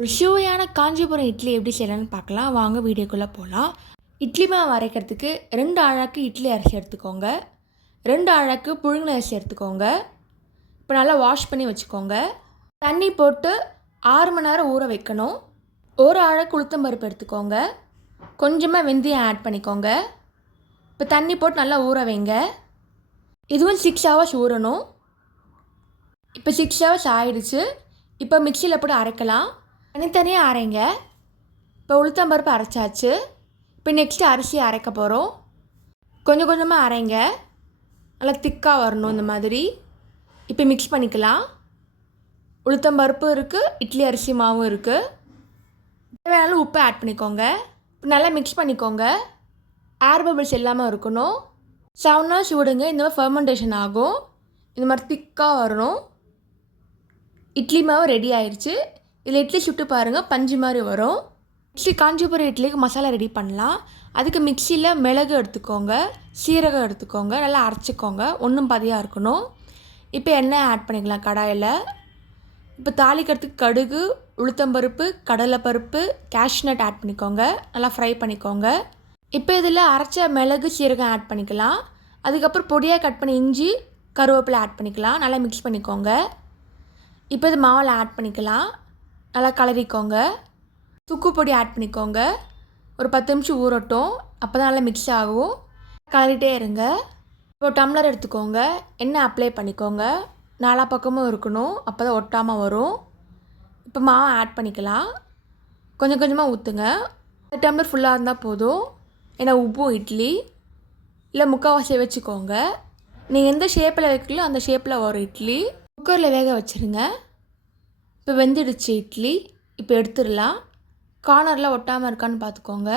ஒரு சுவையான காஞ்சிபுரம் இட்லி எப்படி செய்யலான்னு பார்க்கலாம். வாங்க வீடியோக்குள்ளே போகலாம் இட்லி மாவு அரைக்கிறதுக்கு ரெண்டு அழகு இட்லி அரிசி எடுத்துக்கோங்க. ரெண்டு அழகு புழுங்கல் அரிசி எடுத்துக்கோங்க. இப்போ நல்லா வாஷ் பண்ணி வச்சுக்கோங்க. தண்ணி போட்டு ஆறு மணி நேரம் ஊற வைக்கணும். ஒரு அழகு உளுத்தம் பருப்பு எடுத்துக்கோங்க. கொஞ்சமாக வெந்தயம் ஆட் பண்ணிக்கோங்க. இப்போ தண்ணி போட்டு நல்லா ஊற வைங்க. இதுவும் சிக்ஸ் ஹவர்ஸ் ஊறணும். இப்போ சிக்ஸ் ஹவர்ஸ் ஆயிடுச்சு. இப்போ மிக்சியில் போட்டு அரைக்கலாம். தனித்தனியாக அரைங்க. இப்போ உளுத்தம்பருப்பு அரைச்சாச்சு. இப்போ நெக்ஸ்ட்டு அரிசி அரைக்க போகிறோம் கொஞ்சம் கொஞ்சமாக அரைங்க. நல்லா திக்காக வரணும் இந்த மாதிரி. இப்போ மிக்ஸ் பண்ணிக்கலாம். உளுத்தம்பருப்பு இருக்குது இட்லி அரிசி மாவும் இருக்குது தேவையான உப்பு ஆட் பண்ணிக்கோங்க. இப்போ நல்லா மிக்ஸ் பண்ணிக்கோங்க. ஏர் பபிள்ஸ் இல்லாமல் இருக்கணும். செவன் ஹவர்ஸ் விடுங்க இந்த மாதிரி ஃபர்மெண்டேஷன் ஆகும். இந்த மாதிரி திக்காக வரணும். இட்லி மாவு ரெடி ஆயிடுச்சு இதில் இட்லி சுட்டு பாருங்கள் பஞ்சு மாதிரி வரும். இட்லி காஞ்சிபுரம் இட்லிக்கு மசாலா ரெடி பண்ணலாம். அதுக்கு மிக்சியில் மிளகு எடுத்துக்கோங்க சீரகம் எடுத்துக்கோங்க நல்லா அரைச்சிக்கோங்க. ஒன்றும் பதியாக இருக்கணும். இப்போ எண்ணெய் ஆட் பண்ணிக்கலாம் கடாயில். இப்போ தாளிக்கிறதுக்கு கடுகு உளுத்தம்பருப்பு கடலைப்பருப்பு கேஷ்நட் ஆட் பண்ணிக்கோங்க. நல்லா ஃப்ரை பண்ணிக்கோங்க. இப்போ இதில் அரைச்ச மிளகு சீரகம் ஆட் பண்ணிக்கலாம். அதுக்கப்புறம் பொடியாக கட் பண்ணி இஞ்சி கருவேப்பிலை ஆட் பண்ணிக்கலாம். நல்லா மிக்ஸ் பண்ணிக்கோங்க. இப்போ இது மாவில் ஆட் பண்ணிக்கலாம். நல்லா கலரிக்கோங்க சுக்கு பொடி ஆட் பண்ணிக்கோங்க. ஒரு பத்து நிமிஷம் ஊறட்டும். அப்போ தான் நல்லா மிக்ஸ் ஆகும். கலரிட்டே இருங்க. இப்போ டம்ளர் எடுத்துக்கோங்க. எண்ணெய் அப்ளை பண்ணிக்கோங்க. நாலா பக்கமும் இருக்கணும். அப்போ தான் ஒட்டாமல் வரும். இப்போ மாவை ஆட் பண்ணிக்கலாம். கொஞ்சம் கொஞ்சமாக ஊற்றுங்க ஒரு டம்ளர் ஃபுல்லாக இருந்தால் போதும். ஏன்னா உப்பும் இட்லி இல்லை முக்கால்வாசி வச்சுக்கோங்க. நீங்கள் எந்த ஷேப்பில் வைக்கலோ அந்த ஷேப்பில் வரும் இட்லி. குக்கரில் வேக வச்சுருங்க. இப்போ வெந்துடுச்சு இட்லி இப்போ எடுத்துடலாம். கார்னரில் ஒட்டாமல் இருக்கான்னு பார்த்துக்கோங்க.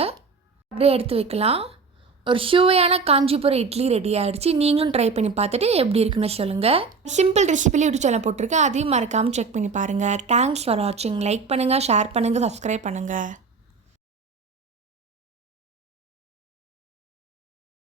அப்படியே எடுத்து வைக்கலாம். ஒரு சுவையான காஞ்சிபுரம் இட்லி ரெடி ஆகிடுச்சு நீங்களும் ட்ரை பண்ணி பார்த்துட்டு எப்படி இருக்குன்னு சொல்லுங்கள் சிம்பிள் ரெசிபிலே யூடியூப் சேனல் போட்டிருக்கேன். அதையும் மறக்காமல் செக் பண்ணி பாருங்கள் தேங்க்ஸ் ஃபார் வாட்சிங் லைக் பண்ணுங்கள் ஷேர் பண்ணுங்கள் சப்ஸ்கிரைப் பண்ணுங்கள்